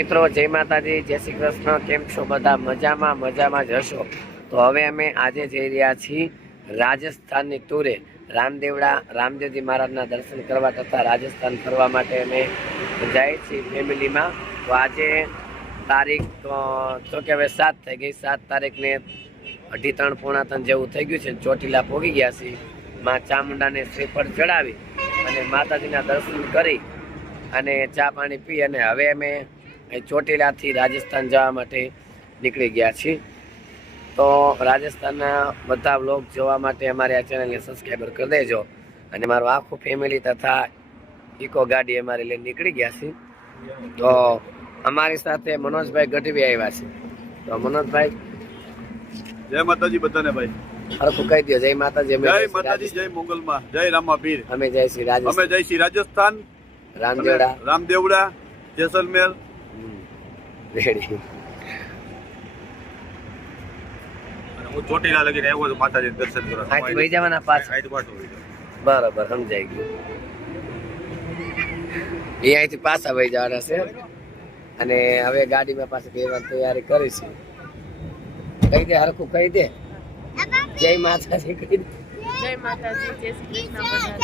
મિત્રો જય માતાજી, જય શ્રી કૃષ્ણ। કેમ છો બધા? મજામાં જ હશો। તો હવે અમે આજે જઈ રહ્યા છીએ રાજસ્થાનની ટૂરે। રામદેવજી મહારાજના દર્શન કરવા તથા રાજસ્થાન ફરવા માટે અમે જાય છીએ ફેમિલીમાં। તો આજે તારીખ તો કે હવે 7 થઈ ગઈ। 7 તારીખને 2:30 પોણા 3 જેવું થઈ ગયું છે। ચોટીલા પહોંચી ગયા છીએ। માં ચામુંડાને શ્રીફળ ચડાવી અને માતાજીના દર્શન કરી અને ચા પાણી પી અને હવે અમે ચોટીલાથી રાજસ્થાન જવા માટે નીકળી ગયા છીએ। તો રાજસ્થાનના બધા વ્લોગ જોવા માટે અમારી આ ચેનલને સબસ્ક્રાઈબર કરી દેજો। અને મારું આખું ફેમિલી તથા ઇકો ગાડી અમારી લઈને નીકળી ગયા છે। તો અમારી સાથે મનોજભાઈ ગઢવી આવ્યા છે। તો મનોજભાઈ, જય માતાજી બધાને ભાઈ। હરખું કહી દો જય માતાજી। જય માતાજી, જય મોગલમાં, જય રામાપીર। અમે જઈ છીએ રાજસ્થાન, રામદેવડા, જેસલમેર। રેડી। હું ચોટીલા લગીને આવ્યો તો માતાજી દર્શન કરવા। અહીંથી વહી જવાના પાછા? બરાબર, સમજાઈ ગયું। એ અહીંથી પાછા વહી જવાના છે અને હવે ગાડીમાં પાછા બેવાની તૈયારી કરી છે। કહી દે, હરખું કહી દે જય માતાજી કહી દે। જય માતાજી, જય શ્રી કૃષ્ણ।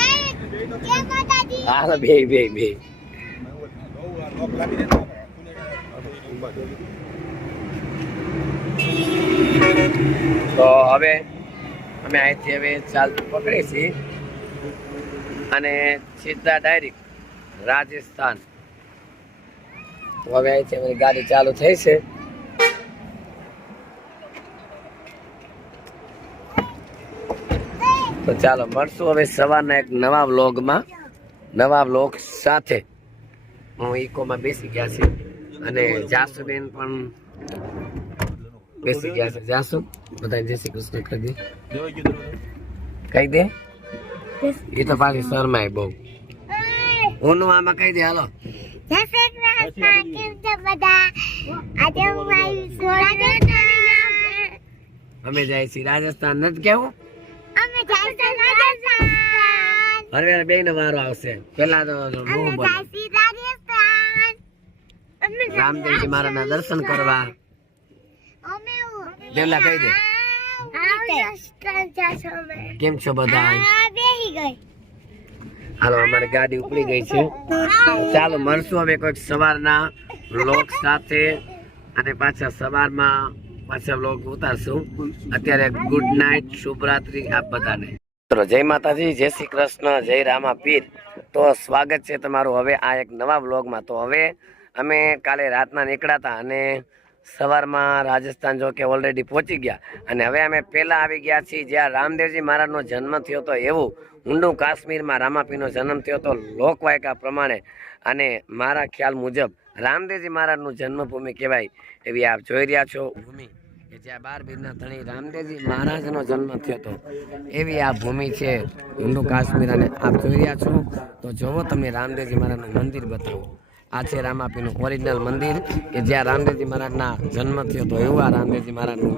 હા, બે તો હવે અમે અહીંથી હવે ચાલતું પકડી છીએ અને સીધા ડાયરેક્ટ રાજસ્થાન। તો હવે અહીંથી અમારી ગાડી ચાલુ થઈ છે। તો ચાલો મળશું હવે સવારના એક નવા વ્લોગ સાથે। હું ઇકોમાં બેસી ગયા છે અને જાસુબેન પણ બેસી ગયા છે। જાસુ, બધા જય શ્રી કૃષ્ણ કહી દે, કહી દે। એ તો પાછી શરમાય બહુ। ઓનું આમાં કહી દે, હાલો। અમે જાય છીએ રાજસ્થાન, નથી કેવું? હવે બે નો વારો આવશે। પેલા તો રામદેવજી મહારાજના દર્શન કરવા। દેવલા કહી દે, કેમ છો બધા? હાલો, અમારી ગાડી ઉપડી ગઈ છે। ચાલો મળશું હવે કોઈક સવારના વ્લોગ સાથે અને પાછા સવારમાં પાછા વ્લોગ ઉતારશું। અત્યારે ગુડ નાઇટ, શુભરાત્રી આપ બધાને। જય માતાજી, જય શ્રી કૃષ્ણ, જય રામાપીર। તો સ્વાગત છે તમારું હવે આ એક નવા વ્લોગમાં। તો હવે અમે કાલે રાતના નીકળ્યા હતા અને સવારમાં રાજસ્થાન જો કે ઓલરેડી પહોંચી ગયા અને હવે અમે પહેલાં આવી ગયા છીએ જ્યાં રામદેવજી મહારાજનો જન્મ થયો હતો એવું ઊંડું કાશ્મીરમાં રામાપીરનો જન્મ થયો હતો લોકવાયકા પ્રમાણે। અને મારા ખ્યાલ મુજબ રામદેવજી મહારાજનું જન્મભૂમિ કહેવાય એવી આપ જોઈ રહ્યા છો ભૂમિ કે જ્યાં 12 બીરના ધણી રામદેવજી મહારાજનો જન્મ થયો હતો એવી આ ભૂમિ છે ઊંડું કાશ્મીર। અને આપ જોઈ રહ્યા છો તો જોવો તમને રામદેવજી મહારાજનું મંદિર બતાવો। આ છે રામાપીરનું ઓરિજિનલ મંદિર કે જ્યાં રામદેવજી મહારાજના જન્મ થયો હતો એવું આ રામદેવજી મહારાજનું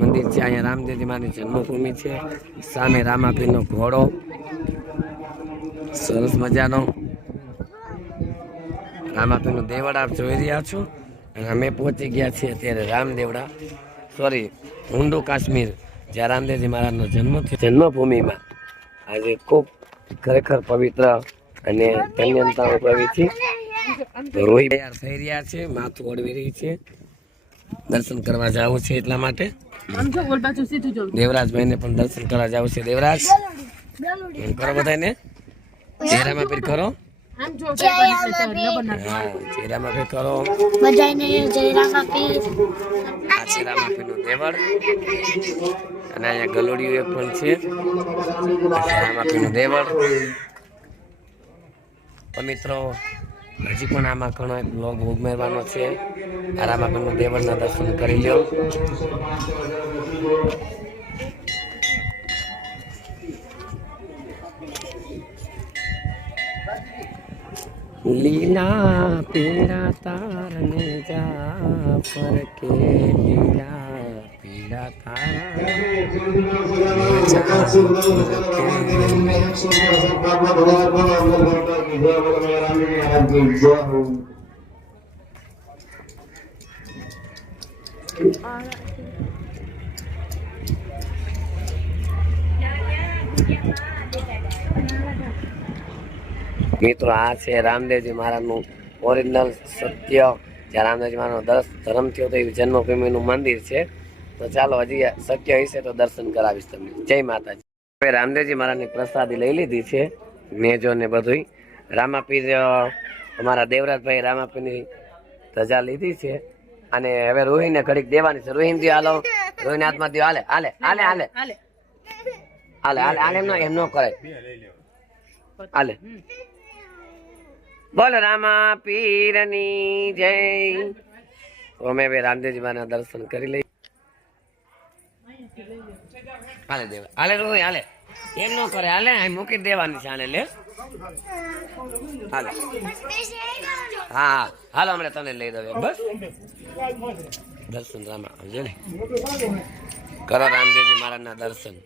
મંદિર છે। અહીંયા રામદેવજી મહારાજની જન્મભૂમિ છે। સામે રામાપીરનો ઘોડો સરસ મજાનો, રામાપીરનું દેવળ આપ જોઈ રહ્યા છો। અને અમે પહોંચી ગયા છીએ અત્યારે રામદેવડા, સોરી ઊંડું કાશ્મીર, જ્યાં રામદેવજી મહારાજનો જન્મ થયો જન્મભૂમિમાં। આજે ખૂબ ખરેખર પવિત્ર અને ધન્યતા અનુભવી છે। રોહી તૈયાર થઈ રહ્યા છે, માથું ઓળવી રહી છે, દર્શન કરવા જવું છે એટલા માટે। દેવરાજભાઈને પણ દર્શન કરવા જવું છે। દેવરાજ કરો બધાને જય રામાપીર કરો। જય રામાપીર કરો બધાને, જય રામાપીર। આ છે રામાપીરનું દેવળ અને અહીંયા ગલોડિયું એક પણ છે રામાપીરનું દેવળ। તો મિત્રો હજી પણ આમાં ઘણો એક બ્લોગ ઉમેરવાનો છે। આ રામાપીરનું દેવળના દર્શન કરી લ્યો। લીલા પીળા તારને જાફર કે લીલા પીળા તારા મિત્રો આ છે રામદેવજી મહારાજનું ઓરિજિનલ સત્ય જ્યાં રામદેવજી મહારાજનો ધર્મ થયો તો એ જન્મભૂમિનું મંદિર છે. તો ચાલો હજી શક્ય હશે તો દર્શન કરાવીશ તમને. જય માતાજી. હવે રામદેવજી મહારાજની પ્રસાદી લઈ લીધી છે, મેજો ને બધું. રામાપીર અમારા દેવરાજભાઈ રામાપીરની ધજા લીધી છે અને હવે રોહિને ઘડીક દેવાની છે. રોહિન દી હાલો, રોહિને હાથમાં દી. હાલે હાલે હાલે હાલે હાલે હાલે હાલે એમ ન કરાય. હાલે. બોલ રામા પીરની જય. તો અમે હવે રામદેવજી મહારાજના દર્શન કરી લઈએ. હાલે દેવ હાલે રોહિ હાલે એમ ન કરે. હાલે મૂકી દેવાની છે. હાલે લે હાલે. હા હાલો હમણાં તને લઈ દઉં બસ. દર્શન રામા આવજો ને, કરો રામદેવજી મહારાજના દર્શન.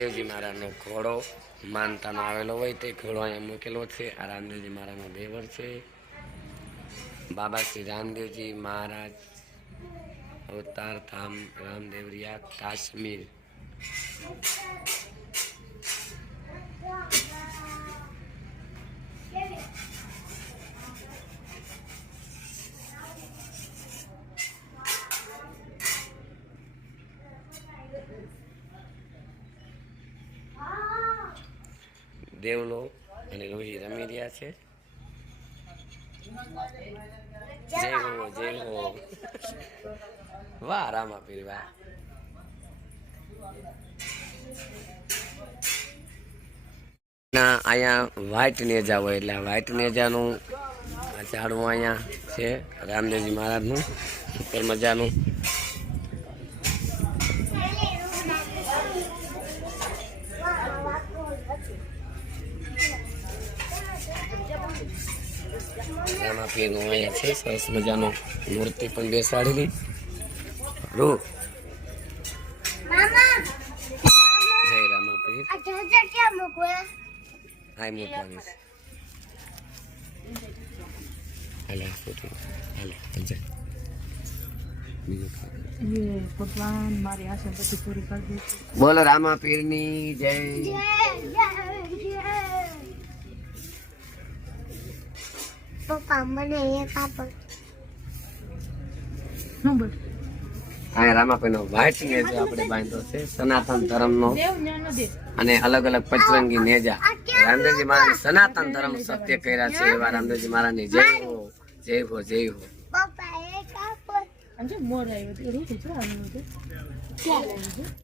રામદેવજી મહારાજનો ઘોડો માનતામાં આવેલો હોય તે ઘોડો અહીંયા મૂકેલો છે. આ રામદેવજી મહારાજનો દેવર છે. બાબા શ્રી રામદેવજી મહારાજ અવતાર ધામ રામદેવરિયા કાશ્મીર. દેવલો અને રોહી રમી રહ્યા છે. જય હો જય હો. વાહ રામાપીર વાહ. અહીંયા વ્હાઈટ નેજા હોય એટલે વ્હાઈટ નેજાનું ઝાડવું અહીંયા છે રામદેવજી મહારાજનું super મજાનું. રામાપીરનું અહીંયા છે સરસ મજાનું મૂર્તિ પણ બેસાડેલી. રૂ જય રામાપીર. હાય મૂકવાની છે. હાલે હાલે જય. ભગવાન મારી આશા બધી પૂરી કરી દે. બોલો રામાપીરની જય. પપ્પા મને એક આપો. નું બોલ. આ રામાપીરનો વ્હાઈટ નેજા આપણે બાંધ્યો છે સનાતન ધર્મનો દેવ જ્ઞાન દે. અને અલગ અલગ પચરંગી નેજા. રામદેવજી મહારાજ સનાતન ધર્મ સત્ય કર્યા છે એવા રામદેવજી મહારાજની જય હો જય હો જય હો. પપ્પા એક આપો. અંજે મોર આવ્યો તો રૂટી જો આવ્યો તો. ક્યાં આવ્યો?